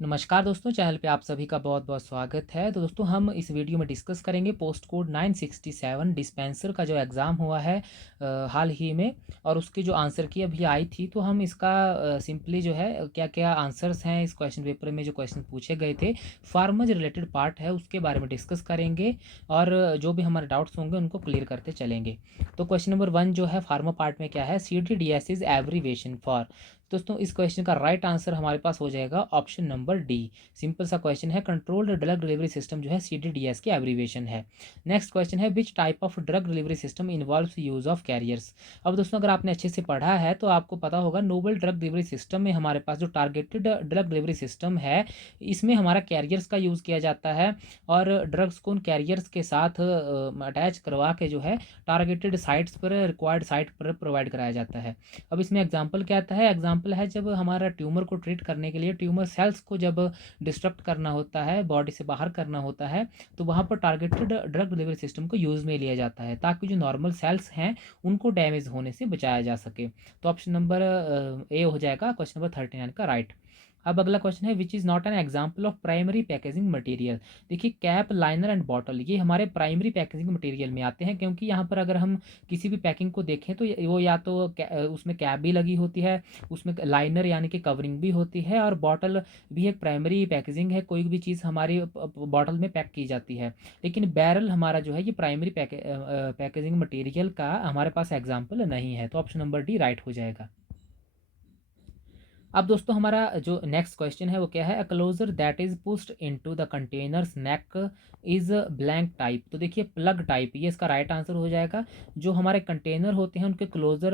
नमस्कार दोस्तों, चैनल पे आप सभी का बहुत-बहुत स्वागत है। तो दोस्तों हम इस वीडियो में डिस्कस करेंगे पोस्ट कोड 967 डिस्पेंसर का जो एग्ज़ाम हुआ है हाल ही में, और उसकी जो आंसर की अभी आई थी। तो हम इसका सिंपली जो है क्या-क्या आंसर्स हैं इस क्वेश्चन पेपर में, जो क्वेश्चन पूछे गए थे, फार्मर रिलेटेड पार्ट है उसके बारे में डिस्कस करेंगे, और जो भी हमारे डाउट्स होंगे उनको क्लियर करते चलेंगे। तो क्वेश्चन नंबर 1 जो है फार्मर पार्ट में क्या है, सीटीडीएस इज़ एब्रिविएशन फॉर। दोस्तों इस क्वेश्चन का राइट आंसर हमारे पास हो जाएगा ऑप्शन नंबर डी। सिंपल सा क्वेश्चन है, कंट्रोल्ड ड्रग डिलीवरी सिस्टम जो है सीडीडीएस की एब्रीविएशन है। नेक्स्ट क्वेश्चन है, which type of drug delivery system involves use of carriers. अब दोस्तों अगर आपने अच्छे से पढ़ा है तो आपको पता होगा, नोवल ड्रग डिलीवरी सिस्टम में हमारे पास जो टारगेटेड ड्रग डिलीवरी सिस्टम है, इसमें हमारा कैरियर्स का यूज़ किया जाता है, और ड्रग्स को उन कैरियर्स के साथ अटैच करवा के जो है टारगेटेड साइट्स पर, रिक्वायर्ड साइट पर प्रोवाइड कराया जाता है। अब इसमें एग्जांपल क्या आता है, एग्जांपल है जब हमारा ट्यूमर को ट्रीट करने के लिए ट्यूमर सेल्स को जब डिस्ट्रक्ट करना होता है, बॉडी से बाहर करना होता है, तो वहाँ पर टारगेटेड ड्रग डिलीवरी सिस्टम को यूज़ में लिया जाता है, ताकि जो नॉर्मल सेल्स हैं उनको डैमेज होने से बचाया जा सके। तो ऑप्शन नंबर ए हो जाएगा क्वेश्चन नंबर 39 का राइट। अब अगला क्वेश्चन है, which is not an example of primary packaging material. देखिए कैप, लाइनर एंड बॉटल ये हमारे प्राइमरी पैकेजिंग मटेरियल में आते हैं, क्योंकि यहाँ पर अगर हम किसी भी पैकिंग को देखें तो वो या तो उसमें कैप भी लगी होती है, उसमें लाइनर यानी कि कवरिंग भी होती है, और बॉटल भी एक प्राइमरी पैकेजिंग है, कोई भी चीज़ हमारी बॉटल में पैक की जाती है। लेकिन बैरल हमारा जो है ये प्राइमरी पैकेजिंग मटेरियल का हमारे पास एग्जाम्पल नहीं है, तो ऑप्शन नंबर डी राइट हो जाएगा। अब दोस्तों हमारा जो नेक्स्ट क्वेश्चन है वो क्या है, a closure that is pushed into the container's neck is blank type. तो देखिए प्लग टाइप, ये इसका राइट आंसर हो जाएगा। जो हमारे कंटेनर होते हैं उनके क्लोजर,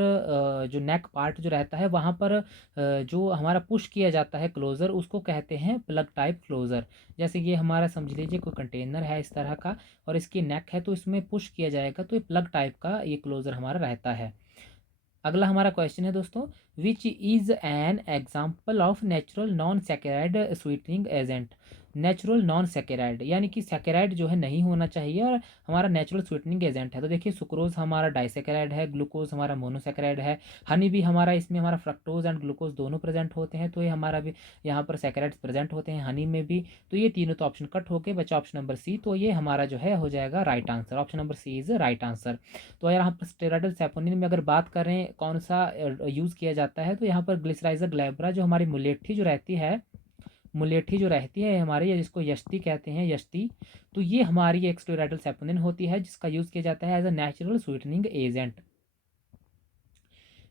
जो नेक पार्ट जो रहता है वहाँ पर जो हमारा पुश किया जाता है क्लोजर, उसको कहते हैं प्लग टाइप क्लोजर। जैसे ये हमारा समझ लीजिए कोई कंटेनर है इस तरह का, और इसकी नेक है तो इसमें पुश किया जाएगा, तो ये प्लग टाइप का ये क्लोजर हमारा रहता है। अगला हमारा क्वेश्चन है दोस्तों, which is an example of natural non saccharide sweetening agent. Natural non saccharide यानी कि सेकेराइड जो है नहीं होना चाहिए, और हमारा नेचुरल स्वीटनिंग एजेंट है। तो देखिए सुक्रोज हमारा डाइसेकेराइड है, ग्लूकोज हमारा मोनोसेकेराइड है, हनी भी हमारा, इसमें हमारा फ्रक्टोज एंड ग्लूकोज दोनों प्रेजेंट होते हैं, तो ये हमारा भी यहाँ पर सेकेराइड्स प्रेजेंट होते हैं हनी में भी। तो ये तीनों तो ऑप्शन कट होके बचा ऑप्शन नंबर सी, तो ये हमारा जो है हो जाएगा right answer. Option number C is right answer. तो यहाँ पर स्टेरॉयडल सैपोनिन में अगर बात करें कौन सा यूज़ किया जाता है, तो यहाँ पर ग्लिसराइजर ग्लैब्रा, जो हमारी मुलेठी जो रहती है, मुलेठी जो रहती है हमारी, या जिसको यष्टि कहते हैं, यष्टि, तो ये हमारी एक स्टेरॉयडल सैपोनिन होती है, जिसका यूज़ किया जाता है as a natural sweetening agent.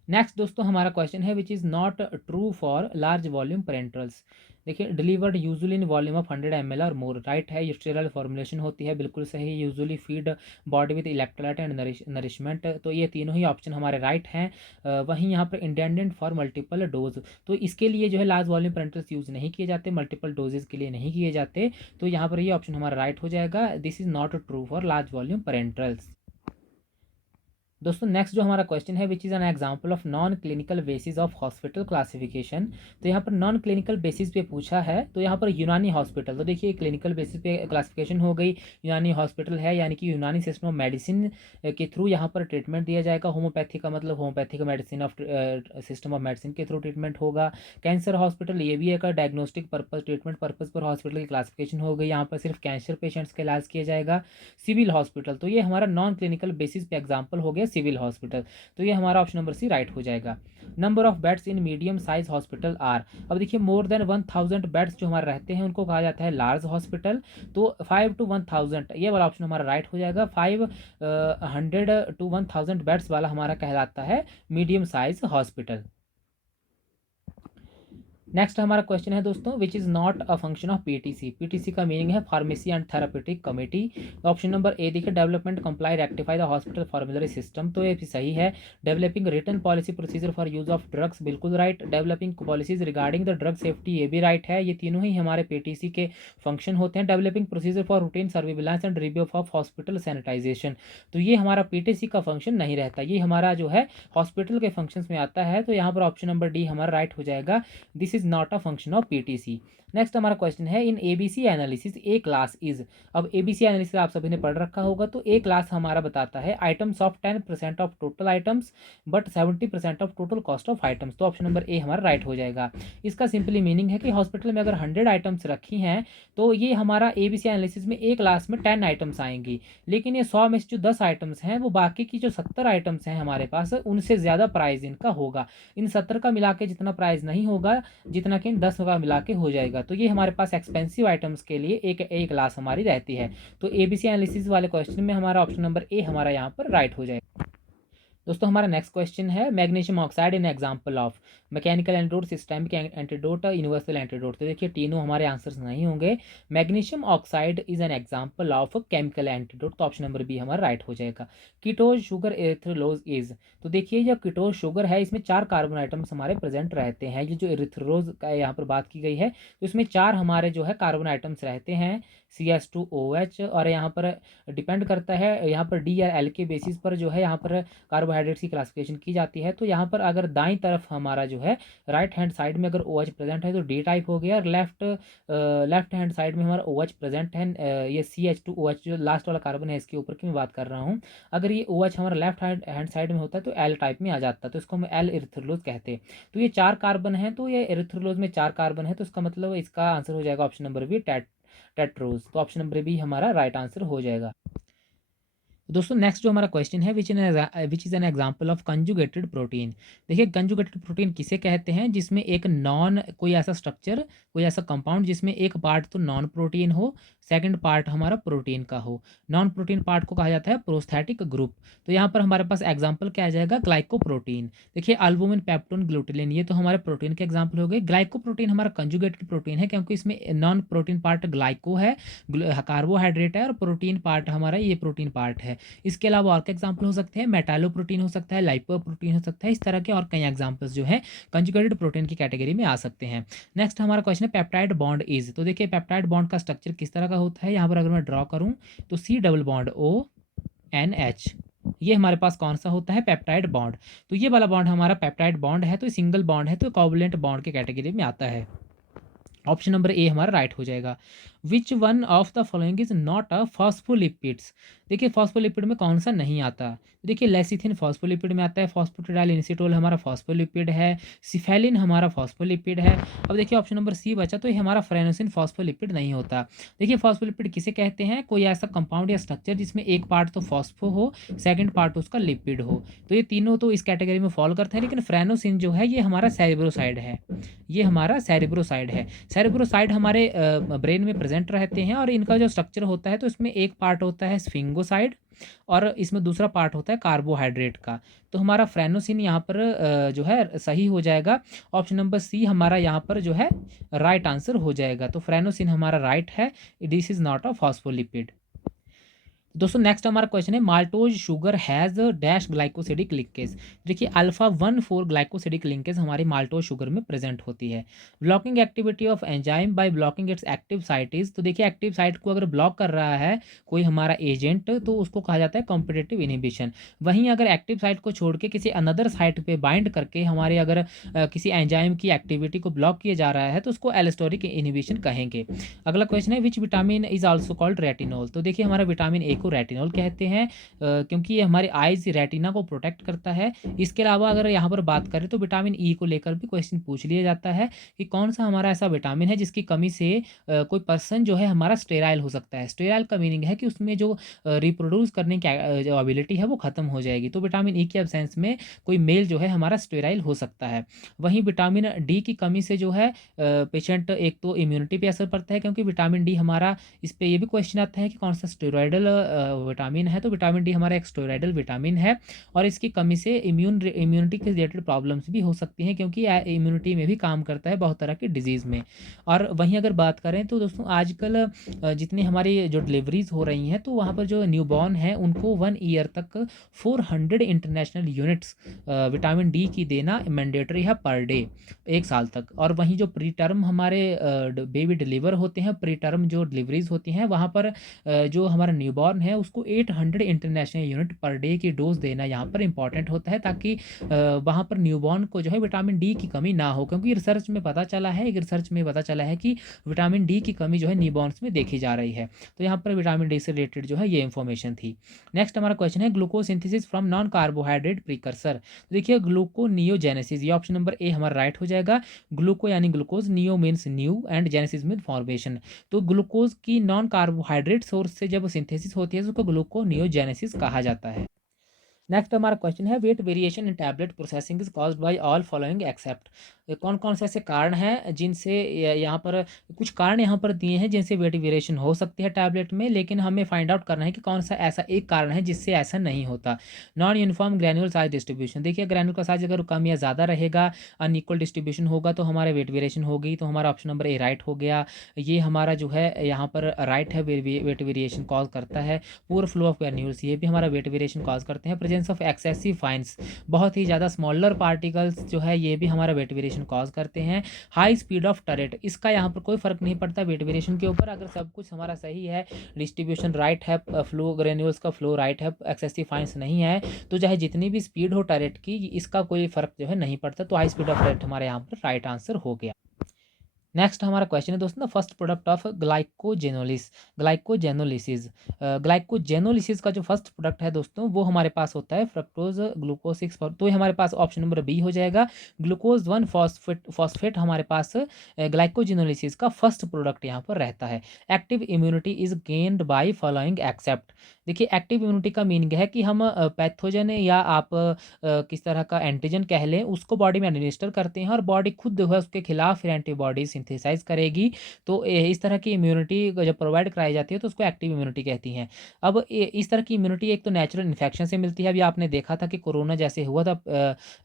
Next दोस्तों हमारा क्वेश्चन है, which is not true for large volume parenterals. देखिए delivered usually in volume of 100 ml और मोर, राइट है, ये स्टेरल फॉर्मुलेशन होती है, बिल्कुल सही। Usually feed body with electrolyte and nourishment, तो ये तीनों ही ऑप्शन हमारे राइट हैं। वहीं यहाँ पर इंटेंडेंट फॉर मल्टीपल डोज, तो इसके लिए जो है लार्ज वॉल्यूम पेरेंट्रल्स यूज़ नहीं किए जाते, मल्टीपल डोजेज के लिए नहीं किए जाते, तो यहाँ पर ये ऑप्शन हमारा राइट हो जाएगा, this is not true for large volume parenterals. दोस्तों नेक्स्ट जो हमारा क्वेश्चन है, which is an example of non clinical basis of hospital classification. तो यहाँ पर नॉन क्लिनिकल बेसिस पे पूछा है, तो यहाँ पर यूनानी हॉस्पिटल, तो देखिए क्लिनिकल बेसिस पे क्लासिफिकेशन हो गई, यूनानी हॉस्पिटल है, यानी कि यूनानी सिस्टम ऑफ मेडिसिन के थ्रू यहाँ पर ट्रीटमेंट दिया जाएगा। होम्योपैथी का मतलब homeopathic medicine of system of medicine के थ्रू ट्रीटमेंट होगा। कैंसर हॉस्पिटल, ये भी एक डायग्नोस्टिक पर्पज, ट्रीटमेंट पर्पज पर हॉस्पिटल की क्लासिफिकेशन हो गई, यहाँ पर सिर्फ कैंसर पेशेंट्स का इलाज किया जाएगा। सिविल हॉस्पिटल, तो ये हमारा नॉन क्लिनिकल बेसिस पे एग्जाम्पल हो गया सिविल हॉस्पिटल, तो ये हमारा ऑप्शन नंबर सी राइट हो जाएगा। Number of beds in medium size hospital are. अब देखिए मोर देन 1000 बेड्स जो हमारे रहते हैं उनको कहा जाता है लार्ज हॉस्पिटल, तो 5 to 1000 ये वाला ऑप्शन हमारा राइट हो जाएगा। 500 to 1000 बेड्स वाला हमारा कहलाता है मीडियम साइज हॉस्पिटल। नेक्स्ट हमारा क्वेश्चन है दोस्तों, which is not a function of PTC. PTC का मीनिंग है pharmacy and therapeutic committee. Option number A देखिए, development comply rectify the hospital formulary system, तो ये भी सही है। Developing return policy procedure for use of drugs, बिल्कुल right. Developing policies regarding the drug safety, ये भी राइट है। ये तीनों ही हमारे पीटीसी के फंक्शन होते हैं। Developing procedure for routine surveillance and review of hospital sanitisation, तो ये हमारा पीटीसी का फंक्शन नहीं रहता, ये हमारा जो है हॉस्पिटल के फंक्शंस में आता है, तो यहाँ पर ऑप्शन नंबर डी हमारा राइट हो जाएगा, this is is not a function of PTC. Next हमारा क्वेश्चन है इन ABC analysis A class is. अब एबीसी एनालिसिस आप सभी ने पढ़ रखा होगा, तो ए क्लास हमारा बताता है items of 10% of total items but 70% of total cost of items. तो ऑप्शन नंबर ए हमारा राइट हो जाएगा। इसका सिंपली मीनिंग है कि हॉस्पिटल में अगर 100 आइटम्स रखी हैं तो ये हमारा एबीसी एनालिसिस में ए क्लास में 10 आइटम्स आएंगी, लेकिन ये 100 में से जो 10 आइटम्स हैं वो बाकी की जो 70 आइटम्स हैं हमारे पास उनसे ज़्यादा प्राइस इनका होगा। इन 70 का मिला के जितना प्राइस नहीं होगा जितना कि इन 10 का मिला के हो जाएगा। तो ये हमारे पास एक्सपेंसिव आइटम्स के लिए एक क्लास हमारी रहती है। तो एबीसी एनालिसिस वाले क्वेश्चन में हमारा ऑप्शन नंबर ए हमारा यहाँ पर राइट हो जाएगा। दोस्तों हमारा नेक्स्ट क्वेश्चन है magnesium oxide in example of mechanical antidote, systemic antidote, universal antidote. तो देखिए तीनों हमारे आंसर्स नहीं होंगे। Magnesium oxide is an example of chemical antidote, तो ऑप्शन नंबर बी हमारा राइट हो जाएगा। Ketose sugar erythrulose is. तो देखिए जो कीटोज शुगर है इसमें 4 कार्बन आइटम्स हमारे प्रेजेंट रहते हैं। ये जो एरिथ्रोलोज का यहाँ पर बात की गई है तो इसमें 4 हमारे जो है कार्बन आइटम्स रहते हैं CH2OH, और यहाँ पर डिपेंड करता है यहाँ पर डी या एल के बेसिस पर जो है यहाँ पर कार्बोहाइड्रेट्स की क्लासिफिकेशन की जाती है। तो यहाँ पर अगर दाईं तरफ हमारा जो है राइट हैंड साइड में अगर OH प्रेजेंट है तो डी टाइप हो गया, और लेफ्ट हैंड साइड में हमारा OH प्रेजेंट है, ये CH2OH जो लास्ट वाला कार्बन है इसके ऊपर की मैं बात कर रहा हूँ, अगर ये OH हमारा लेफ्ट हैंड साइड में होता है तो एल टाइप में आ जाता है, तो इसको हम एल एरिथ्रोलोज कहते हैं। तो ये 4 कार्बन है, तो ये एरिथ्रोलोज में 4 कार्बन है, तो इसका मतलब इसका आंसर हो जाएगा ऑप्शन नंबर बी टेट्रोज। तो ऑप्शन नंबर बी हमारा राइट आंसर हो जाएगा। दोस्तों नेक्स्ट जो हमारा क्वेश्चन है which is an example of conjugated protein. देखिए कंजुगेटेड प्रोटीन किसे कहते हैं, जिसमें एक नॉन कोई ऐसा स्ट्रक्चर कोई ऐसा कंपाउंड जिसमें एक पार्ट तो नॉन प्रोटीन हो, सेकंड पार्ट हमारा प्रोटीन का हो। नॉन प्रोटीन पार्ट को कहा जाता है प्रोस्थेटिक ग्रुप। तो यहाँ पर हमारे पास एग्जाम्पल क्या आ जाएगा, ग्लाइकोप्रोटीन। देखिए अल्बुमिन, पेप्टोन, ग्लूटिलिन ये तो हमारे प्रोटीन के एग्जाम्पल हो गए। ग्लाइकोप्रोटीन हमारा कंजुगेटेड प्रोटीन है क्योंकि इसमें नॉन प्रोटीन पार्ट ग्लाइको है, कार्बोहाइड्रेट है, और प्रोटीन पार्ट हमारा ये प्रोटीन पार्ट है। इसके अलावा और क्या एग्जाम्पल हो सकते हैं, मेटालोप्रोटीन हो सकता है, लाइपोप्रोटीन हो सकता है। इस तरह के और कई एग्जाम्पल्स जो है कंजुगेटेड प्रोटीन की कैटेगरी में आ सकते हैं। नेक्स्ट हमारा क्वेश्चन है पेप्टाइड बॉन्ड इज। तो देखिए पेप्टाइड बॉन्ड का स्ट्रक्चर किस तरह का होता है, यहाँ पर अगर मैं ड्रॉ करूँ तो C डबल बॉन्ड ONH, ये हमारे पास कौन सा होता है, पेप्टाइड बॉन्ड। तो ये वाला बॉन्ड हमारा पेप्टाइड बॉन्ड है, तो सिंगल बॉन्ड है, तो कोवलेंट बॉन्ड के कैटेगरी में आता है। ऑप्शन नंबर ए हमारा राइट हो जाएगा। Which one of the following is not a phospholipids. देखिए फॉस्फोलिपिड में कौन सा नहीं आता, देखिए लेसिथिन फॉस्फोलिपिड में आता है, फॉस्फेटिडाइल इनसिटोल हमारा फॉस्फोलिपिड है, सिफेलिन हमारा फॉस्फोलिपिड है। अब देखिए ऑप्शन नंबर सी बचा, तो ये हमारा फ्रेनोसिन फॉस्फोलिपिड नहीं होता। देखिए फॉस्फोलिपिड किसे कहते हैं, कोई ऐसा कंपाउंड या स्ट्रक्चर जिसमें एक पार्ट तो फॉस्फो हो, सेकंड पार्ट उसका लिपिड हो। तो ये तीनों तो इस कैटेगरी में फॉलो करते हैं, लेकिन फ्रेनोसिन जो है ये हमारा सेरिब्रोसाइड है, ये हमारा सेरिब्रोसाइड है। सेरिब्रोसाइड हमारे ब्रेन में प्रेजेंट रहते हैं, और इनका जो स्ट्रक्चर होता है तो इसमें एक पार्ट होता है स्फिंगोसाइड और इसमें दूसरा पार्ट होता है कार्बोहाइड्रेट का। तो हमारा फ्रेनोसिन यहाँ पर जो है सही हो जाएगा। ऑप्शन नंबर सी हमारा यहाँ पर जो है राइट आंसर हो जाएगा। तो फ्रेनोसिन हमारा राइट है, this is not a phospholipid. दोस्तों नेक्स्ट हमारा क्वेश्चन है maltose sugar has dash glycosidic linkage. देखिए अल्फा 1,4 ग्लाइकोसिडिक लिंकेज हमारी माल्टोज शुगर में प्रेजेंट होती है। Blocking activity of enzyme by blocking it's active site is. तो देखिए एक्टिव साइट को अगर ब्लॉक कर रहा है कोई हमारा एजेंट तो उसको कहा जाता है कॉम्पिटिटिव इनिबिशन। वहीं अगर एक्टिव साइट को छोड़ के किसी अनदर साइट पे बाइंड करके हमारे अगर किसी एंजाइम की एक्टिविटी को ब्लॉक किया जा रहा है तो उसको एलोस्टेरिक इनिबिशन कहेंगे। अगला क्वेश्चन है which vitamin is also called retinol. तो देखिए हमारा विटामिन ए को रेटिनॉल कहते हैं क्योंकि ये हमारे आईज रेटिना को प्रोटेक्ट करता है। इसके अलावा अगर यहाँ पर बात करें तो विटामिन ई को लेकर भी क्वेश्चन पूछ लिया जाता है कि कौन सा हमारा ऐसा विटामिन है जिसकी कमी से कोई पर्सन जो है हमारा स्टेराइल हो सकता है। स्टेराइल का मीनिंग है कि उसमें जो रिप्रोड्यूस करने की जो एबिलिटी है वो खत्म हो जाएगी। तो विटामिन ई के एब्सेंस में कोई मेल जो है हमारा स्टेराइल हो सकता है। वहीं विटामिन डी की कमी से जो है पेशेंट एक तो इम्यूनिटी पे असर पड़ता है, क्योंकि विटामिन डी हमारा इस पे ये भी क्वेश्चन आता है कि कौन सा स्टेरॉयडल विटामिन है। तो विटामिन डी हमारा एक स्टेरॉयडल विटामिन है, और इसकी कमी से इम्यूनिटी के रिलेटेड प्रॉब्लम्स भी हो सकती हैं, क्योंकि इम्यूनिटी में भी काम करता है बहुत तरह की डिजीज़ में। और वहीं अगर बात करें तो दोस्तों आजकल जितनी हमारी जो डिलीवरीज हो रही हैं तो वहाँ पर जो न्यूबॉर्न है उनको 1 ईयर तक 400 इंटरनेशनल यूनिट्स विटामिन डी की देना मैंडेटरी है पर डे, 1 साल तक। और वहीं जो प्री टर्म हमारे बेबी डिलीवर होते हैं, प्री टर्म जो डिलीवरीज होती हैं वहाँ पर जो हमारा न्यूबॉर्न है उसको 800 इंटरनेशनल यूनिट पर डे की डोज देना यहाँ पर इंपॉर्टेंट होता है, ताकि वहाँ पर न्यूबॉर्न को जो है विटामिन डी की कमी ना हो, क्योंकि रिसर्च में पता चला है कि विटामिन डी की कमी जो है न्यूबॉर्न्स में देखी जा रही है। तो यहाँ पर विटामिन डी से रिलेटेड जो है ये इन्फॉर्मेशन थी। नेक्स्ट हमारा क्वेश्चन है ग्लूकोसिंथेसिस फ्रॉम नॉन कार्बोहाइड्रेट प्रीकर्सर। देखिए ग्लूकोनियोजेनेसिस, ये ऑप्शन नंबर ए हमारा राइट हो जाएगा। ग्लूको यानी glucose, neo means new and genesis mean formation. तो ग्लूकोज की नॉन कार्बोहाइड्रेट सोर्स से जब सिंथेसिस होती है तो उसको ग्लूकोनियोजेनेसिस कहा जाता है। नेक्स्ट हमारा क्वेश्चन है weight variation in tablet processing is caused by all following except. कौन कौन से ऐसे कारण हैं जिनसे यहाँ पर कुछ कारण यहाँ पर दिए हैं जिनसे वेट वेरिएशन हो सकती है टैबलेट में, लेकिन हमें फाइंड आउट करना है कि कौन सा ऐसा एक कारण है जिससे ऐसा नहीं होता। Non uniform granular size distribution, देखिए ग्रैन्युलर का साइज अगर कम या ज़्यादा रहेगा, अनइक्वल डिस्ट्रीब्यूशन होगा तो हमारे वेट वेरिएशन होगी। तो हमारा ऑप्शन नंबर ए राइट हो गया। ये हमारा जो है यहाँ पर राइट है, वेट वेरिएशन कॉज करता है। पुअर फ्लो ऑफ ग्रैन्यूल्स, ये भी हमारा वेट वेरिएशन कॉज करते हैं। प्रेजेंस ऑफ एक्सेसिव फाइन्स, बहुत ही ज़्यादा स्मॉलर पार्टिकल्स जो है ये भी हमारा वेट वेरिएशन कॉज करते हैं। हाई स्पीड ऑफ टरेट, इसका यहाँ पर कोई फर्क नहीं पड़ता वेट वेरिएशन के ऊपर, अगर सब कुछ हमारा सही है, डिस्ट्रीब्यूशन राइट है, फ्लो ग्रेन्यूल्स का फ्लो राइट है, एक्सेसिव फाइन्स नहीं है, तो चाहे जितनी भी स्पीड हो टरेट की, इसका कोई फर्क जो है नहीं पड़ता। तो हाई स्पीड ऑफ टरेट हमारे यहाँ पर राइट आंसर हो गया। नेक्स्ट हमारा क्वेश्चन है दोस्तों, first product of glycogenolysis. Glycogenolysis का जो फर्स्ट प्रोडक्ट है दोस्तों वो हमारे पास होता है फ्रक्टोज ग्लूकोज 6। तो ये हमारे पास ऑप्शन नंबर बी हो जाएगा। ग्लूकोज 1 फॉस्फेट हमारे पास ग्लाइकोजेनोलिसिस का फर्स्ट प्रोडक्ट यहाँ पर रहता है। Active immunity is gained by following except. देखिए एक्टिव इम्यूनिटी का मीनिंग है कि हम पैथोजन या आप किस तरह का एंटीजन कह लें उसको बॉडी में एडमिनिस्टर करते हैं और बॉडी खुद जो है उसके खिलाफ फिर एंटीबॉडी सिंथेसाइज करेगी। तो इस तरह की इम्यूनिटी जब प्रोवाइड कराई जाती है तो उसको एक्टिव इम्यूनिटी कहती हैं। अब इस तरह की इम्यूनिटी एक तो नेचुरल इन्फेक्शन से मिलती है। अभी आपने देखा था कि कोरोना जैसे हुआ था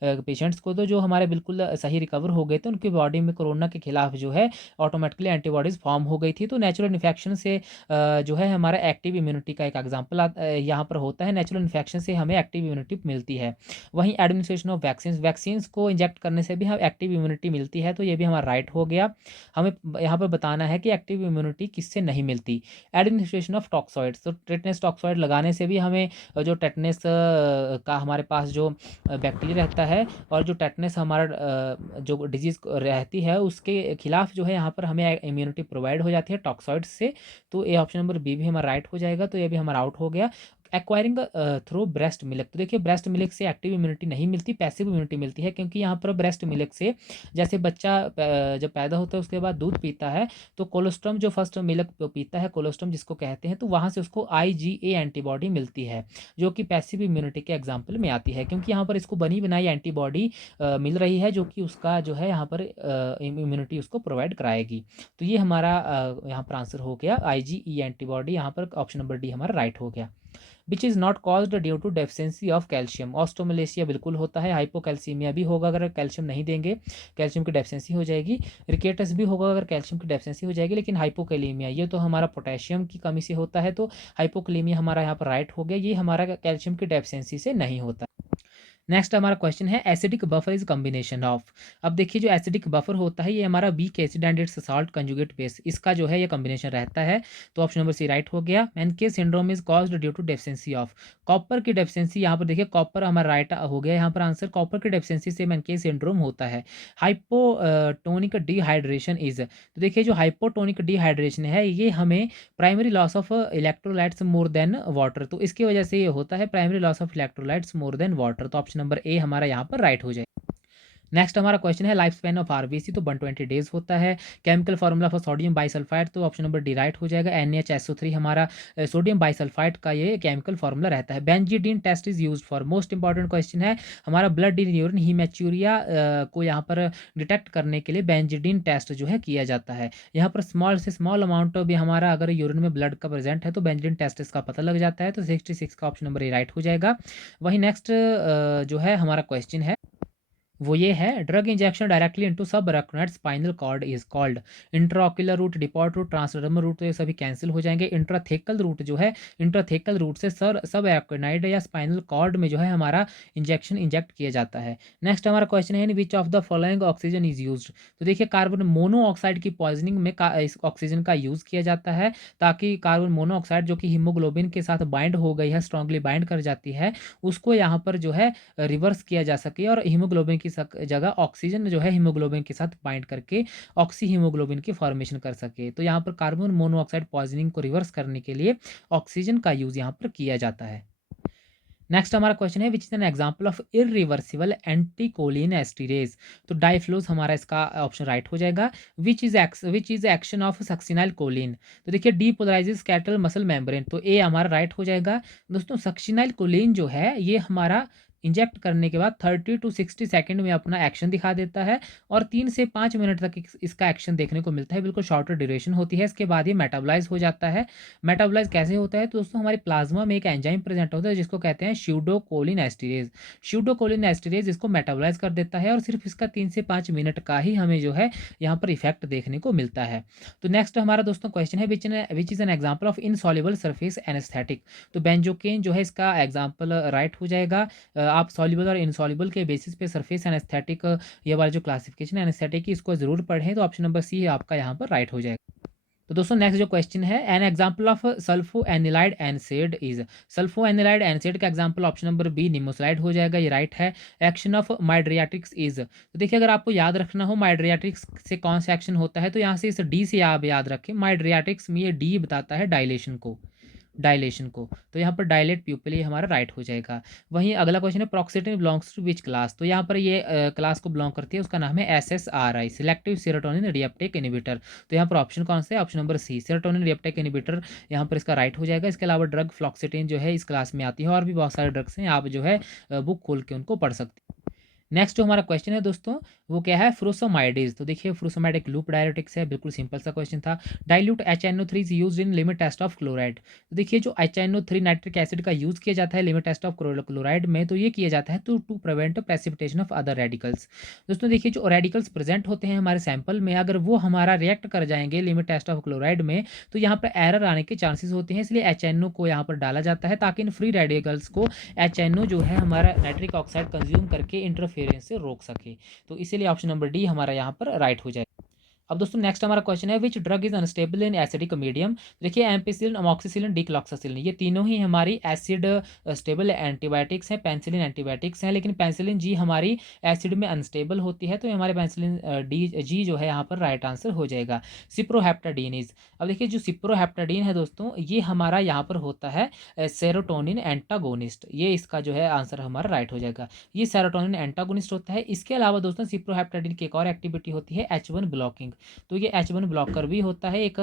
पेशेंट्स को, तो जो हमारे बिल्कुल सही रिकवर हो गए थे उनकी बॉडी में कोरोना के खिलाफ जो है ऑटोमेटिकली एंटीबॉडीज फॉर्म हो गई थी। तो नेचुरल इन्फेक्शन से जो है हमारा एक्टिव इम्यूनिटी का एक एग्जाम्पल यहाँ पर होता है। नेचुरल इन्फेक्शन से हमें एक्टिव इम्यूनिटी मिलती है। वहीं एडमिनिस्ट्रेशन ऑफ वैक्सीन को इंजेक्ट करने से भी हम एक्टिव इम्यूनिटी मिलती है। तो ये भी हमारा राइट हो गया। हमें यहाँ पर बताना है कि एक्टिव इम्यूनिटी किससे नहीं मिलती। एडमिनिस्ट्रेशन ऑफ टॉक्सॉइड्स, तो टेटनस टॉक्सॉइड लगाने से भी हमें जो टेटनस का हमारे पास जो बैक्टीरिया रहता है और जो टेटनस हमारा जो डिजीज़ रहती है उसके खिलाफ जो है यहाँ पर हमें इम्यूनिटी प्रोवाइड हो जाती है टॉक्सॉइड्स से। तो ये ऑप्शन नंबर बी भी हमारा राइट हो जाएगा। तो ये भी हमारा आउट हो गया। एक्वायरिंग थ्रू ब्रेस्ट मिल्क, तो देखिए ब्रेस्ट मिल्क से एक्टिव इम्यूनिटी नहीं मिलती, पैसिव इम्यूनिटी मिलती है। क्योंकि यहाँ पर ब्रेस्ट मिल्क से जैसे बच्चा जब पैदा होता है उसके बाद दूध पीता है तो कोलोस्ट्रम जो फर्स्ट मिल्क पीता है, कोलोस्ट्रम जिसको कहते हैं, तो वहाँ से उसको IgA एंटीबॉडी मिलती है जो कि पैसिव इम्यूनिटी के एग्जाम्पल में आती है। क्योंकि यहाँ पर इसको बनी बनाई एंटीबॉडी मिल रही है जो कि उसका जो है यहाँ पर इम्यूनिटी उसको प्रोवाइड कराएगी। तो ये हमारा यहाँ पर आंसर हो गया IgE एंटीबॉडी, यहाँ पर ऑप्शन नंबर डी हमारा राइट हो गया। Which is not caused due to deficiency of calcium, osteomalacia बिल्कुल होता है। हाइपोकैल्सीमिया भी होगा अगर कैल्शियम नहीं देंगे, कैल्शियम की डेफिशिएंसी हो जाएगी। रिकेटस भी होगा अगर कैल्शियम की डेफिशिएंसी हो जाएगी। लेकिन हाइपोकैलीमिया ये तो हमारा पोटेशियम की कमी से होता है। तो हाइपोकैलीमिया हमारा यहाँ पर राइट हो गया, ये हमारा कैल्शियम की डेफिशिएंसी से नहीं होता। नेक्स्ट हमारा क्वेश्चन है acidic buffer is combination of. अब देखिए जो एसिडिक बफर होता है ये हमारा weak acid and it's salt conjugate base, इसका जो है ये कॉम्बिनेशन रहता है। तो ऑप्शन नंबर सी राइट हो गया। Menkes syndrome is caused due to deficiency of copper की डेफिशिएंसी, यहाँ पर देखिए कॉपर हमारा राइट हो गया यहाँ पर आंसर। कॉपर की डेफिशिएंसी से मेनके सिंड्रोम होता है। हाइपोटोनिक डिहाइड्रेशन इज, तो देखिए जो हाइपोटोनिक डिहाइड्रेशन है ये हमें primary loss of electrolytes more than water, तो इसकी वजह से ये होता है primary loss of electrolytes more than water. तो ऑप्शन नंबर ए हमारा यहाँ पर राइट हो जाए। नेक्स्ट हमारा क्वेश्चन है लाइफ स्पैन ऑफ आरबीसी, तो 120 डेज होता है। Chemical formula for sodium bisulphide, तो ऑप्शन नंबर डी राइट हो जाएगा। NaHSO3 हमारा सोडियम बाइसल्फाइड का ये केमिकल फार्मूला रहता है। Benzidine test is used for, most important question है हमारा ब्लड इन यूरिन हीमैचूरिया को यहाँ पर डिटेक्ट करने के लिए बेंजीडीन टेस्ट जो है किया जाता है। यहाँ पर स्मॉल से स्मॉल अमाउंट भी हमारा अगर यूरिन में ब्लड का प्रेजेंट है तो बेंजीडीन टेस्ट इसका पता लग जाता है। तो 66 का ऑप्शन नंबर ए राइट हो जाएगा। वही नेक्स्ट जो है हमारा क्वेश्चन है वो ये है, drug injection directly into sub arachnoid spinal cord is called intraocular route, depot route, transdermal route, तो ये सभी कैंसिल हो जाएंगे। इंट्राथेकल रूट जो है, इंट्राथेकल रूट से सर सब अरेक्नोइड या स्पाइनल कॉर्ड में जो है हमारा इंजेक्शन इंजेक्ट किया जाता है। नेक्स्ट हमारा क्वेश्चन है, which of the following oxygen is used, तो देखिए कार्बन मोनोऑक्साइड की पॉइजनिंग में इस ऑक्सीजन का यूज किया जाता है, ताकि कार्बन मोनोऑक्साइड जो कि हीमोग्लोबिन के साथ बाइंड हो गई है, स्ट्रांगली बाइंड कर जाती है, उसको यहाँ पर जो है रिवर्स किया जा सके और हीमोग्लोबिन की जगह ऑक्सीजन जो है हीमोग्लोबिन के साथ बाइंड करके ऑक्सी हीमोग्लोबिन की फॉर्मेशन कर सके। तो यहाँ पर कार्बन मोनोऑक्साइड पॉइजनिंग को रिवर्स करने के लिए ऑक्सीजन का यूज यहाँ पर किया जाता है। नेक्स्ट हमारा क्वेश्चन है, which is an example of irreversible anticholinesterase, तो डाइफ्लोज हमारा इसका ऑप्शन राइट हो जाएगा। Which is action of succinylcholine, तो देखिए डीपोलराइजेस स्कैटल मसल मेम्ब्रेन, तो ए हमारा राइट हो जाएगा। दोस्तों सक्सिनाइल कोलिन जो है ये हमारा इंजेक्ट करने के बाद 30 to 60 सेकेंड में अपना एक्शन दिखा देता है और 3 से 5 मिनट तक इसका एक्शन देखने को मिलता है, बिल्कुल शॉर्टर ड्यूरेशन होती है। इसके बाद ये मेटाबोलाइज हो जाता है। मेटाबोलाइज कैसे होता है, तो दोस्तों हमारे प्लाज्मा में एक एंजाइम प्रेजेंट होता है जिसको कहते हैं स्यूडोकोलिन एस्टिरेज। स्यूडोकोलिन एस्टिरेज इसको मेटाबोलाइज कर देता है और सिर्फ इसका 3 से 5 मिनट का ही हमें जो है यहाँ पर इफेक्ट देखने को मिलता है। तो नेक्स्ट हमारा दोस्तों क्वेश्चन है, which is an example of insoluble surface anaesthetic, तो बेंजोकेन जो है इसका एग्जाम्पल राइट हो जाएगा। आप सॉल्युबल और इनसॉल्युबल के बेसिस पे सरफेस एनेस्थेटिक ये वाला जो क्लासिफिकेशन एनेस्थेटिक की इसको जरूर पढ़ें, तो ऑप्शन नंबर सी आपका यहाँ पर राइट हो जाएगा। तो दोस्तों नेक्स्ट जो क्वेश्चन है, N example of sulpho anilide एनसेड is, sulpho anilide एनसेड का example option number B nimesulide हो जाएगा, ये राइट है। एक्शन ऑफ माइड्रियाटिक्स इज, तो देखिए अगर आपको याद रखना हो माइड्रियाटिक्स से कौन सा एक्शन होता है, तो यहाँ से इस डी से आप याद रखें, माइड्रियाटिक्स में ये डी बताता है डायलेशन को, तो यहाँ पर डायलेट प्यूपिल ये हमारा राइट हो जाएगा। वहीं अगला क्वेश्चन है, प्रोक्सिटिन बिलोंग्स टू विच क्लास, तो यहाँ पर ये क्लास को बिलोंग करती है, उसका नाम है SSRI, selective serotonin reuptake inhibitor. तो यहाँ पर ऑप्शन कौन सा है, option number C serotonin reuptake inhibitor यहाँ पर इसका राइट हो जाएगा। इसके अलावा ड्रग फ्लॉक्सिटिन जो है इस क्लास में आती है और भी बहुत सारे ड्रग्स हैं, आप जो है बुक खोल के उनको पढ़ सकते हैं। नेक्स्ट जो हमारा क्वेश्चन है दोस्तों वो क्या है, फ्रूसोमाइडेज, तो देखिए फ्रूसोमाइड एक लूप डायरेटिक्स है, बिल्कुल सिंपल सा क्वेश्चन था। Dilute HNO3 is used in limit test of chloride, तो देखिए जो HNO3 नाइट्रिक एसिड का यूज किया जाता है लिमिट टेस्ट ऑफ क्लोराइड में, तो ये किया जाता है to prevent precipitation of other radicals. दोस्तों देखिए जो रेडिकल्स प्रेजेंट होते हैं हमारे सैंपल में, अगर वो हमारा रिएक्ट कर जाएंगे लिमिट टेस्ट ऑफ क्लोराइड में, तो यहाँ पर एरर आने के चांसेस होते हैं, इसलिए HNO को यहाँ पर डाला जाता है ताकि इन फ्री रेडिकल्स को HNO जो है हमारा नाइट्रिक ऑक्साइड कंज्यूम करके इंटरफेरेंस से रोक सके। तो इसीलिए ऑप्शन नंबर डी हमारा यहाँ पर राइट हो जाए। अब दोस्तों नेक्स्ट हमारा क्वेश्चन है, which drug is unstable in acidic medium, देखिए एम्पिसिलिन, अमोक्सिसिलिन, डिक्लॉक्सासिलिन, ये तीनों ही हमारी एसिड स्टेबल एंटीबायोटिक्स हैं, पेंसिलिन एंटीबायोटिक्स हैं, लेकिन पेंसिलिन जी हमारी एसिड में अनस्टेबल होती है, तो हमारे पेंसिलिन डी जी जो है यहाँ पर राइट आंसर हो जाएगा। सिप्रोहेप्टाडीन इज, अब देखिए जो सिप्रोहेप्टाडीन है दोस्तों ये हमारा यहाँ पर होता है सेरोटोनिन एंटागोनिस्ट, ये इसका जो है आंसर हमारा राइट हो जाएगा। ये सेरोटोनिन एंटागोनिस्ट होता है। इसके अलावा दोस्तों सिप्रोहेप्टाडीन की एक और एक्टिविटी होती है H1 ब्लॉकिंग, तो ये H1 ब्लॉकर भी होता है, एक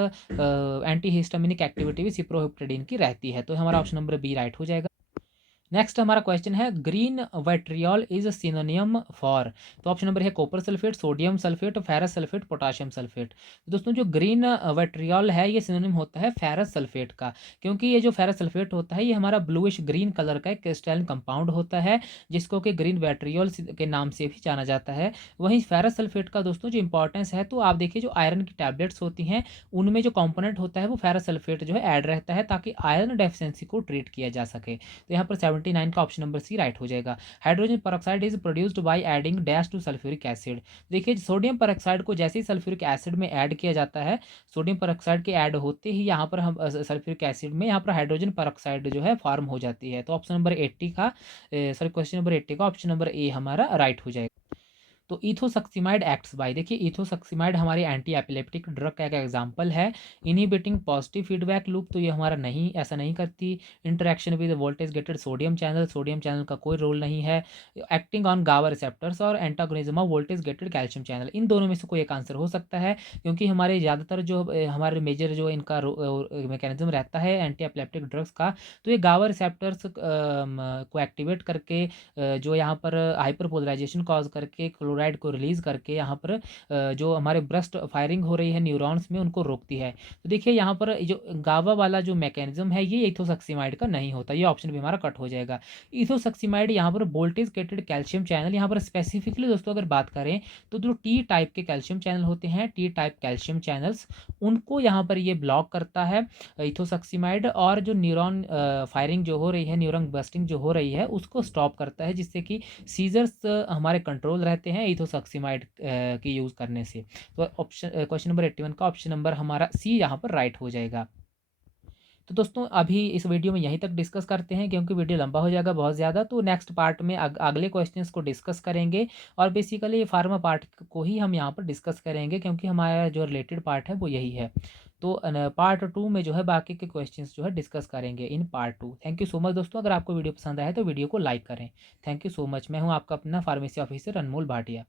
एंटी हिस्टामिनिक एक्टिविटी भी सिप्रोहेप्टेडिन की रहती है, तो हमारा ऑप्शन नंबर बी राइट हो जाएगा। नेक्स्ट हमारा क्वेश्चन है, ग्रीन वाइट्रियल इज सिनोनियम फॉर, तो ऑप्शन नंबर है copper sulphate, sodium sulphate, ferrous sulphate, potassium sulphate. तो दोस्तों जो ग्रीन वाइट्रियल है ये सिनोनिम होता है फेरस सल्फेट का, क्योंकि ये जो फेरस सल्फेट होता है ये हमारा ब्लूइश ग्रीन कलर का एक क्रिस्टलाइन कंपाउंड होता है, जिसको कि ग्रीन वाइट्रियल के नाम से भी जाना जाता है। वहीं फेरस सल्फेट का दोस्तों जो इंपॉर्टेंस है, तो आप देखिए जो आयरन की टैबलेट्स होती हैं उनमें जो कॉम्पोनेंट होता है वो फेरस सल्फेट जो है ऐड रहता है, ताकि आयरन डेफिशिएंसी को ट्रीट किया जा सके। तो यहाँ पर 79 का ऑप्शन नंबर सी राइट हो जाएगा। Hydrogen peroxide is produced by adding dash to sulphuric acid, देखिए सोडियम परऑक्साइड को जैसे ही सल्फ्यूरिक एसिड में ऐड किया जाता है, सोडियम परऑक्साइड के ऐड होते ही यहाँ पर हम सल्फ्यूरिक एसिड में यहाँ पर हाइड्रोजन परऑक्साइड जो है फॉर्म हो जाती है। तो ऑप्शन नंबर 80 का सॉरी क्वेश्चन नंबर 80 का ऑप्शन नंबर ए हमारा राइट हो जाएगा। तो इथोसक्सिमाइड एक्ट्स बाय, देखिए इथोसक्सिमाइड हमारी एंटी एपिलेप्टिक ड्रग का एक एग्जांपल है। इनहिबिटिंग पॉजिटिव फीडबैक लूप, तो ये हमारा नहीं ऐसा नहीं करती। Interaction with voltage gated sodium channel का कोई रोल नहीं है। एक्टिंग ऑन गावा रिसेप्टर्स और antagonism of voltage gated calcium channel, इन दोनों में से कोई एक आंसर हो सकता है, क्योंकि हमारे ज़्यादातर जो हमारे मेजर जो इनका मैकेनिज्म रहता है एंटी एपिलेप्टिक ड्रग्स का, तो ये गावा रिसेप्टर्स को एक्टिवेट करके जो यहाँ पर हाइपर पोलराइजेशन कॉज करके क्लोराइड को रिलीज़ करके यहाँ पर जो हमारे ब्रस्ट फायरिंग हो रही है न्यूरॉन्स में उनको रोकती है। तो देखिए यहाँ पर जो गावा वाला जो मैकेनिज्म है ये इथोसक्सीमाइड का नहीं होता, ये ऑप्शन भी हमारा कट हो जाएगा। इथोसक्सीमाइड यहाँ पर वोल्टेज गेटेड कैल्शियम चैनल, यहाँ पर स्पेसिफिकली दोस्तों अगर बात करें तो जो टी टाइप के कैल्शियम चैनल होते हैं, टी टाइप कैल्शियम चैनल्स, उनको यहाँ पर ये ब्लॉक करता है इथोसक्सीमाइड, और जो न्यूरॉन फायरिंग जो हो रही है, न्यूरॉन बस्टिंग जो हो रही है उसको स्टॉप करता है, जिससे कि सीजर्स हमारे कंट्रोल रहते हैं इथोसक्सीमाइड के यूज़ करने से। तो ऑप्शन क्वेश्चन नंबर 81 का ऑप्शन नंबर हमारा सी यहाँ पर राइट हो जाएगा। तो दोस्तों अभी इस वीडियो में यहीं तक डिस्कस करते हैं, क्योंकि वीडियो लंबा हो जाएगा बहुत ज़्यादा। तो नेक्स्ट पार्ट में अगले क्वेश्चंस को डिस्कस करेंगे, और बेसिकली फार्मा पार्ट को ही हम यहाँ पर डिस्कस करेंगे, क्योंकि हमारा जो रिलेटेड पार्ट है वो यही है। तो पार्ट 2 में जो है बाकी के क्वेश्चंस जो है डिस्कस करेंगे in part 2। Thank you so much दोस्तों, अगर आपको वीडियो पसंद आया तो वीडियो को लाइक करें। Thank you so much. मैं हूँ आपका अपना फार्मेसी ऑफिसर अनमोल भाटिया।